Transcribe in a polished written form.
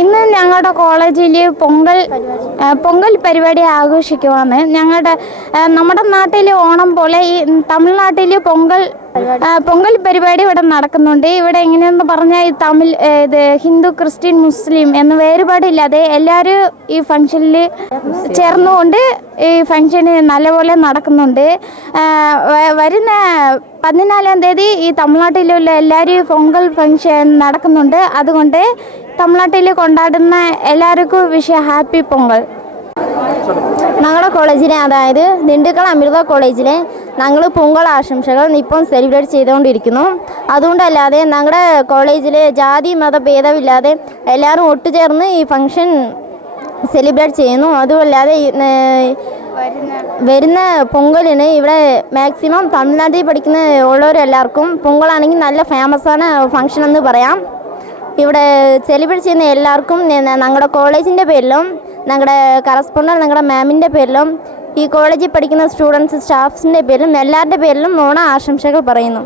ഇന്ന് ഞങ്ങളുടെ കോളേജിൽ പൊങ്കൽ പരിപാടി ആഘോഷിക്കുവാണ്. നമ്മുടെ നാട്ടിൽ ഓണം പോലെ ഈ തമിഴ്നാട്ടിൽ പൊങ്കൽ പരിപാടി ഇവിടെ നടക്കുന്നുണ്ട്. ഇവിടെ എങ്ങനെയെന്ന് പറഞ്ഞാൽ ഇത് ഹിന്ദു, ക്രിസ്ത്യൻ, മുസ്ലിം എന്ന വേറുപാടില്ലാതെ എല്ലാവരും ഈ ഫംഗ്ഷനിൽ ചേർന്നുകൊണ്ട് ഈ ഫംഗ്ഷന് നല്ലപോലെ നടക്കുന്നുണ്ട്. വരുന്ന 14-ാം തീയതി ഈ തമിഴ്നാട്ടിലുള്ള എല്ലാവരും പൊങ്കൽ ഫംഗ്ഷൻ നടക്കുന്നുണ്ട്. അതുകൊണ്ട് തമിഴ്നാട്ടിൽ കൊണ്ടാടുന്ന എല്ലാവർക്കും ഹാപ്പി പൊങ്കൽ. ഞങ്ങളുടെ കോളേജിലെ, അതായത് ദിണ്ടുക്കൽ അമൃത കോളേജിലെ ഞങ്ങൾ പൊങ്കൽ ആശംസകൾ ഇപ്പം സെലിബ്രേറ്റ് ചെയ്തുകൊണ്ടിരിക്കുന്നു. അതുകൊണ്ടല്ലാതെ ഞങ്ങളുടെ കോളേജിലെ ജാതി മത ഭേദമില്ലാതെ എല്ലാവരും ഒത്തുചേർന്ന് ഈ ഫംഗ്ഷൻ സെലിബ്രേറ്റ് ചെയ്യുന്നു. അതുമല്ലാതെ വരുന്ന പൊങ്കലിന് ഇവിടെ മാക്സിമം തമിഴ്നാട്ടിൽ പഠിക്കുന്ന ഉള്ളവരെല്ലാവർക്കും പൊങ്കലാണെങ്കിൽ നല്ല ഫേമസാണ് ഫംഗ്ഷൻ എന്ന് പറയാം. ഇവിടെ സെലിബ്രേറ്റ് ചെയ്യുന്ന എല്ലാവർക്കും ഞങ്ങളുടെ കോളേജിൻ്റെ പേരിലും ഞങ്ങളുടെ കറസ്പോണ്ടൻ്റ് ഞങ്ങളുടെ മാമിൻ്റെ പേരിലും ഈ കോളേജിൽ പഠിക്കുന്ന സ്റ്റുഡൻസ്, സ്റ്റാഫ്സിൻ്റെ പേരിലും എല്ലാവരുടെ പേരിലും ഓണ ആശംസകൾ പറയുന്നു.